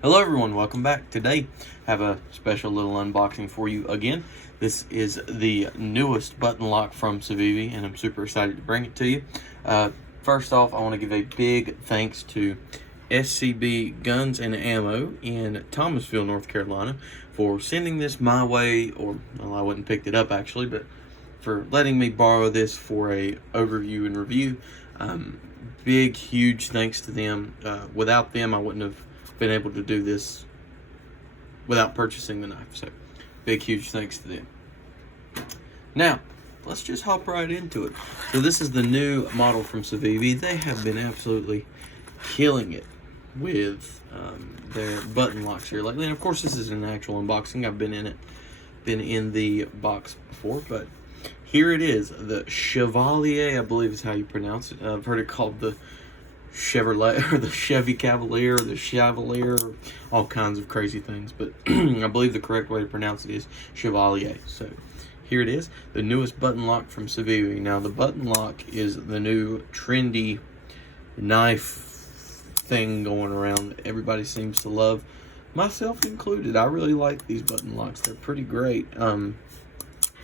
Hello everyone, welcome back. Today I have a special little unboxing for you again. This is the newest button lock from Civivi and I'm super excited to bring it to you. First off, I want to give a big thanks to SCB Guns and Ammo in Thomasville, North Carolina for sending this my way, or well, I wouldn't picked it up actually, but for letting me borrow this for a overview and review. Big, huge thanks to them. Without them, I wouldn't have been able to do this without purchasing the knife. So, big, huge thanks to them. Now, let's just hop right into it. So, this is the new model from Civivi. They have been absolutely killing it with their button locks here lately. And of course, this is an actual unboxing. I've been in the box before, but here it is, the Chevalier, I believe is how you pronounce it. I've heard it called the Chevrolet, or the Chevy Cavalier, or the Chevalier, or all kinds of crazy things. But I believe the correct way to pronounce it is Chevalier. So here it is, the newest button lock from Civivi. Now the button lock is the new trendy knife thing going around that everybody seems to love, myself included. I really like these button locks. They're pretty great.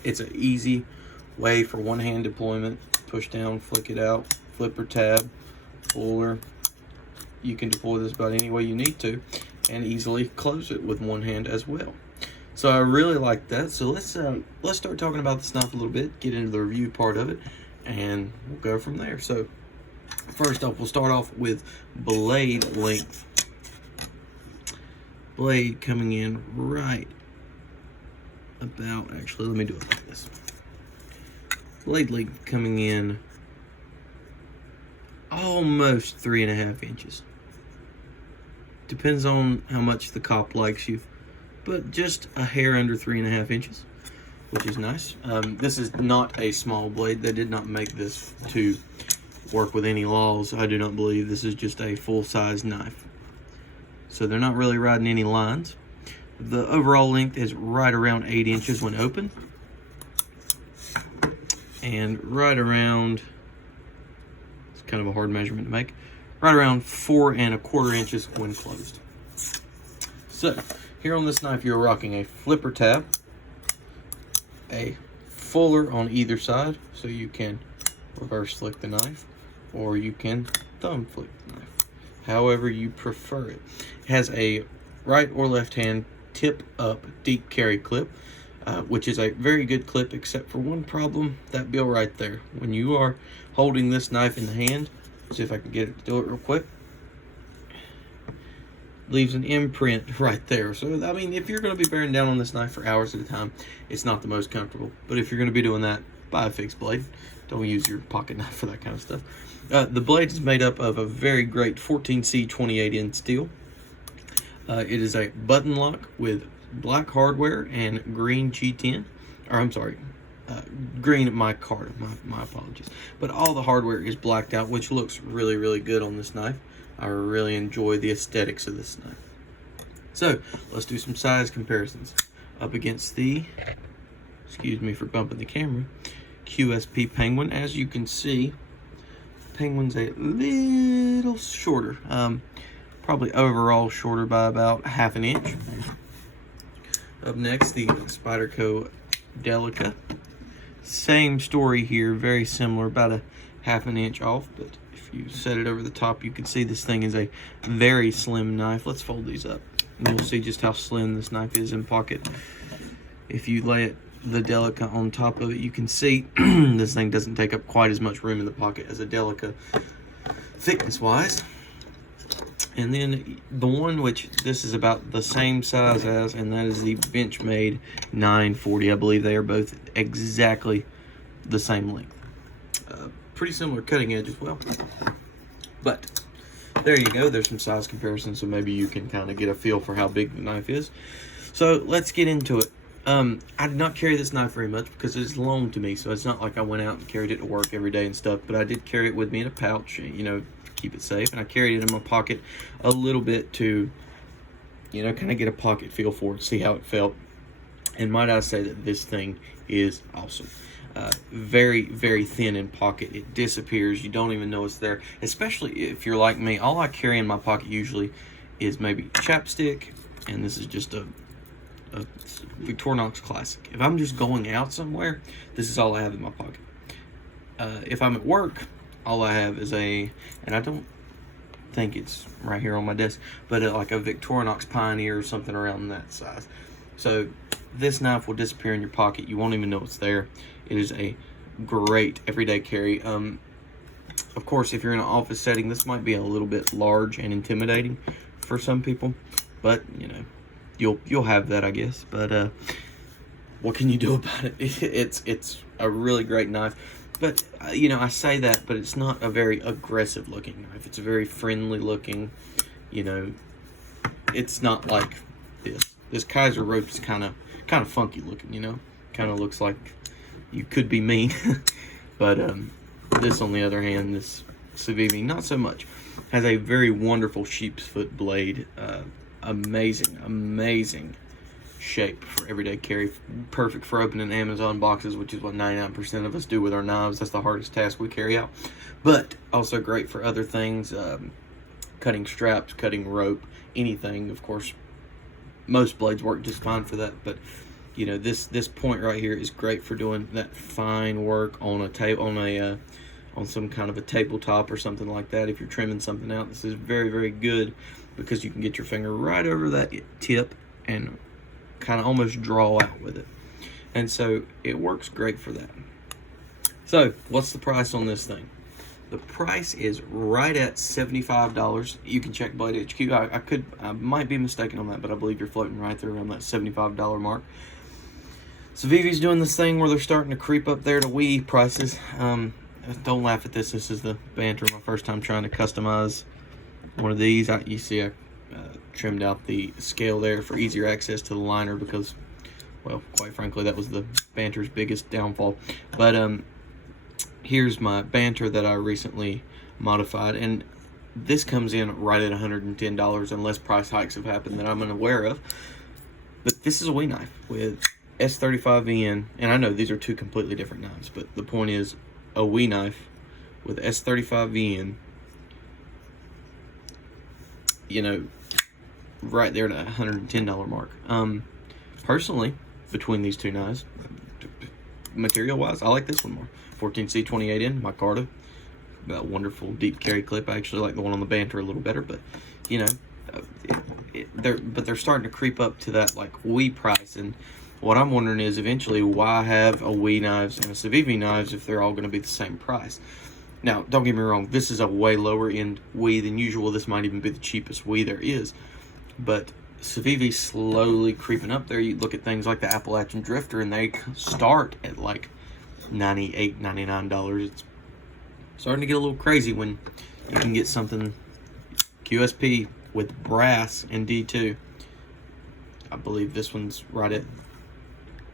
It's an easy way for one-hand deployment. Push down, flick it out, flipper tab, puller. You can deploy this about any way you need to and easily close it with one hand as well. So I really like that. So let's start talking about this knife a little bit, get into the review part of it, and we'll go from there. So first off, we'll start off with blade length. Blade coming in right about, actually let me do it like this. Blade length coming in almost 3.5 inches. Depends on how much the cop likes you, but just a hair under 3.5 inches, which is nice. This is not a small blade. They did not make this to work with any laws. I do not believe. This is just a full-size knife. So they're not really riding any lines. The overall length is right around 8 inches when open, and right around, it's kind of a hard measurement to make, right around 4.25 inches when closed. So here on this knife, you're rocking a flipper tab, a fuller on either side, so you can reverse flick the knife, or you can thumb flick the knife, however you prefer it. It has a right or left hand tip up deep carry clip, which is a very good clip, except for one problem, that bill right there. When you are holding this knife in the hand, see if I can get it to do it real quick, leaves an imprint right there. So I mean, if you're going to be bearing down on this knife for hours at a time, it's not the most comfortable. But if you're going to be doing that, buy a fixed blade. Don't use your pocket knife for that kind of stuff. The blade is made up of a very great 14C 28N steel. It is a button lock with black hardware and green G10, or I'm sorry, green micarta, my apologies. But all the hardware is blacked out, which looks really, really good on this knife. I really enjoy the aesthetics of this knife. So let's do some size comparisons up against the, excuse me for bumping the camera, QSP Penguin. As you can see, Penguin's a little shorter, probably overall shorter by about 1/2 inch. Up next, the Spyderco Delica. Same story here, very similar, about a 1/2 inch off, but if you set it over the top, you can see this thing is a very slim knife. Let's fold these up, and you'll see just how slim this knife is in pocket. If you lay the Delica on top of it, you can see this thing doesn't take up quite as much room in the pocket as a Delica thickness-wise. And then the one which this is about the same size as, and that is the Benchmade 940. I believe they are both exactly the same length. Pretty similar cutting edge as well. But there you go. There's some size comparisons, so maybe you can kind of get a feel for how big the knife is. So let's get into it. I did not carry this knife very much because it's loaned to me, so it's not like I went out and carried it to work every day and stuff, but I did carry it with me in a pouch, you know, keep it safe, and I carried it in my pocket a little bit to, you know, kind of get a pocket feel for it, see how it felt. And might I say that this thing is awesome. Very, very thin in pocket. It disappears. You don't even know it's there, especially if you're like me. All I carry in my pocket usually is maybe chapstick, and this is just a Victorinox Classic. If I'm just going out somewhere, this is all I have in my pocket. If I'm at work, all I have is and I don't think it's right here on my desk, but like a Victorinox Pioneer or something around that size. So this knife will disappear in your pocket. You won't even know it's there. It is a great everyday carry. Of course, if you're in an office setting, this might be a little bit large and intimidating for some people, but you know, you'll have that, I guess. But what can you do about it? It's a really great knife. But you know, I say that, but it's not a very aggressive looking knife. It's a very friendly looking, you know, it's not like this. This Kaiser rope is kind of funky looking, you know, kind of looks like you could be mean. But this, on the other hand, this Civivi, not so much. Has a very wonderful sheep's foot blade. Amazing shape for everyday carry. Perfect for opening Amazon boxes, which is what 99% of us do with our knives. That's the hardest task we carry out. But also great for other things, cutting straps, cutting rope, anything. Of course, most blades work just fine for that, but you know, this point right here is great for doing that fine work on a table, on some kind of a tabletop or something like that. If you're trimming something out, this is very, very good, because you can get your finger right over that tip and kind of almost draw out with it. And so it works great for that. So what's the price on this thing? The price is right at $75. You can check Blade HQ. I might be mistaken on that, but I believe you're floating right there around that $75 mark. Civivi's doing this thing where they're starting to creep up there to Wii prices. Don't laugh at this. This is the banter. My first time trying to customize one of these. You see I trimmed out the scale there for easier access to the liner, because, well, quite frankly, that was the banter's biggest downfall. But here's my banter that I recently modified, and this comes in right at $110 unless price hikes have happened that I'm unaware of. But this is a Wii knife with S35VN, and I know these are two completely different knives, but the point is, a Wii knife with S35VN, you know, right there at $110 mark. Personally, between these two knives, material wise, I like this one more. 14C 28N, my Cardo. That wonderful deep carry clip. I actually like the one on the banter a little better, but you know, they're starting to creep up to that like Wii price. And what I'm wondering is, eventually, why have a Wii knives and a Civivi knives if they're all going to be the same price? Now, don't get me wrong, this is a way lower end Wii than usual. This might even be the cheapest Wii there is. But Civivi's slowly creeping up there. You look at things like the Appalachian Drifter, and they start at like $98, $99. It's starting to get a little crazy when you can get something QSP with brass and D2. I believe this one's right at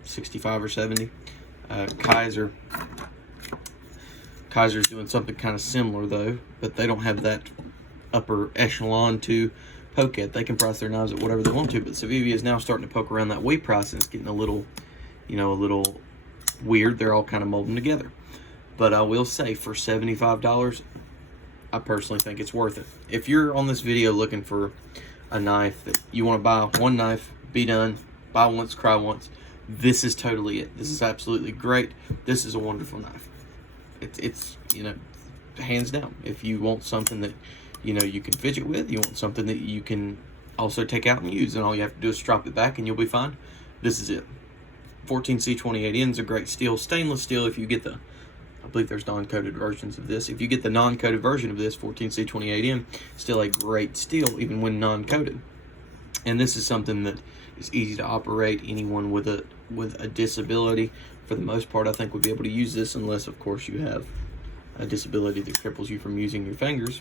65 or 70. Kaiser's doing something kind of similar though, but they don't have that upper echelon to poke at. They can price their knives at whatever they want to, but Civivi is now starting to poke around that Wii price, and it's getting a little, you know, a little weird. They're all kind of molding together. But I will say, for $75, I personally think it's worth it. If you're on this video looking for a knife that you want to buy one knife, be done, buy once, cry once, this is totally it. This is absolutely great. This is a wonderful knife. It's you know, hands down. If you want something that, you know, you can fidget with, you want something that you can also take out and use, and all you have to do is strap it back and you'll be fine, this is it. 14C28N is a great steel. Stainless steel, if you get the, I believe there's non-coated versions of this. If you get the non-coated version of this, 14C28N, still a great steel, even when non-coated. And this is something that is easy to operate. Anyone with a disability, for the most part, I think would be able to use this, unless, of course, you have a disability that cripples you from using your fingers.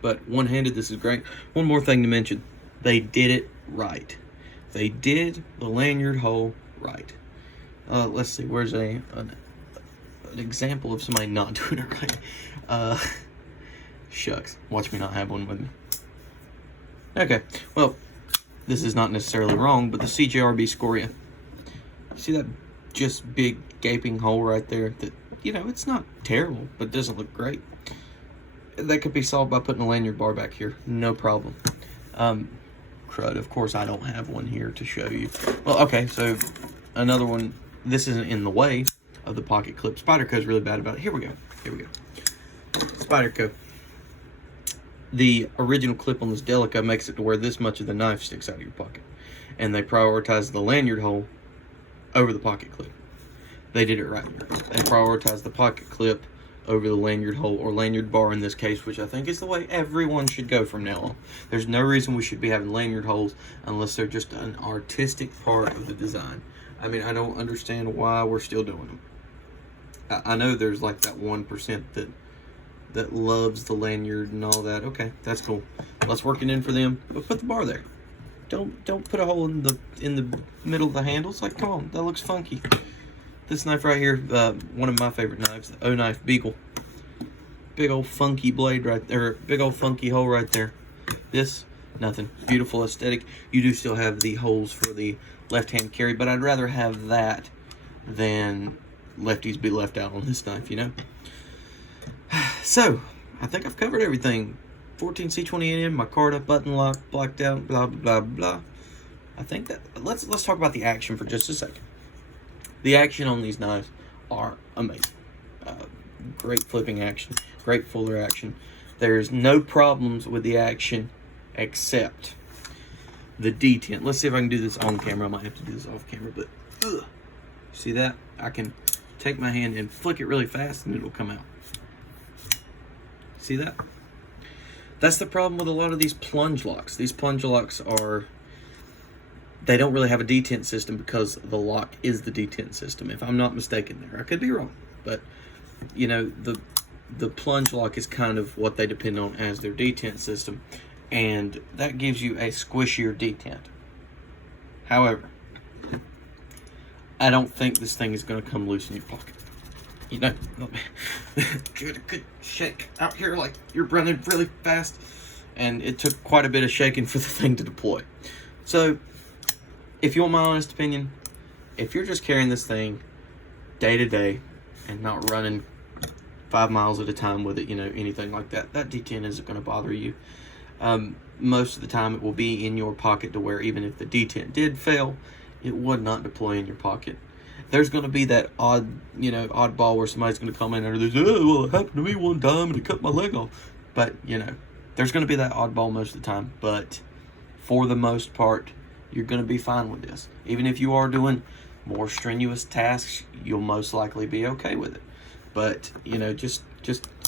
But one-handed, this is great. One more thing to mention. They did it right. They did the lanyard hole right. Let's see. Where's an example of somebody not doing it right? Shucks. Watch me not have one with me. Okay. Well, this is not necessarily wrong, but the CJRB scoria. See that just big gaping hole right there? That, you know, it's not terrible, but it doesn't look great. That could be solved by putting a lanyard bar back here. No problem. Crud, of course I don't have one here to show you. Well, okay, so another one. This isn't in the way of the pocket clip. Spyderco's really bad about it. Here we go. Spyderco. The original clip on this Delica makes it to where this much of the knife sticks out of your pocket. And they prioritize the lanyard hole over the pocket clip. They did it right here. They prioritized the pocket clip over the lanyard hole, or lanyard bar in this case, which I think is the way everyone should go from now on. There's no reason we should be having lanyard holes unless they're just an artistic part of the design. I mean, I don't understand why we're still doing them. I know there's like that 1% that loves the lanyard and all that. Okay, that's cool. Let's work it in for them, but put the bar there. Don't put a hole in the middle of the handles. Like, come on, that looks funky. This knife right here, one of my favorite knives, the O-Knife Beagle. Big old funky blade right there, big old funky hole right there. This, nothing. Beautiful aesthetic. You do still have the holes for the left-hand carry, but I'd rather have that than lefties be left out on this knife, you know? So, I think I've covered everything. 14C28M, my Micarta, button lock, blacked out, blah, blah, blah, blah. I think that, let's talk about the action for just a second. The action on these knives are amazing. Great flipping action, great fuller action. There's no problems with the action except the detent. Let's see if I can do this on camera. I might have to do this off camera, but see that? I can take my hand and flick it really fast and it'll come out. See that? That's the problem with a lot of these plunge locks. These plunge locks they don't really have a detent system because the lock is the detent system, if I'm not mistaken there. I could be wrong, but you know, the plunge lock is kind of what they depend on as their detent system, and that gives you a squishier detent. However, I don't think this thing is going to come loose in your pocket. You know, give it a good shake out here like you're running really fast, and it took quite a bit of shaking for the thing to deploy. So, if you want my honest opinion, if you're just carrying this thing day to day and not running 5 miles at a time with it, you know, anything like that, that detent isn't going to bother you. Most of the time it will be in your pocket to where even if the detent did fail, it would not deploy in your pocket. There's going to be that oddball where somebody's going to come in and they're well, it happened to me one time and it cut my leg off. But, you know, there's going to be that oddball most of the time. But for the most part, you're going to be fine with this. Even if you are doing more strenuous tasks, you'll most likely be okay with it. But, you know, just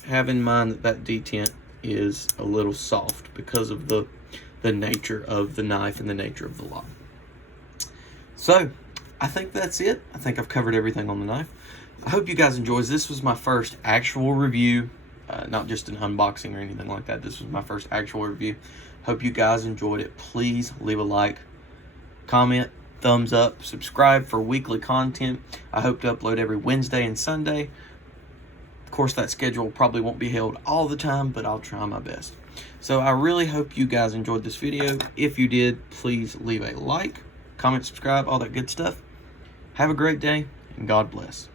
have in mind that detent is a little soft because of the nature of the knife and the nature of the lock. So, I think that's it. I think I've covered everything on the knife. I hope you guys enjoyed. This was my first actual review, not just an unboxing or anything like that. This was my first actual review. Hope you guys enjoyed it. Please leave a like, comment, thumbs up, subscribe for weekly content. I hope to upload every Wednesday and Sunday. Of course, that schedule probably won't be held all the time, but I'll try my best. So I really hope you guys enjoyed this video. If you did, please leave a like, comment, subscribe, all that good stuff. Have a great day, and God bless.